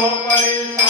María.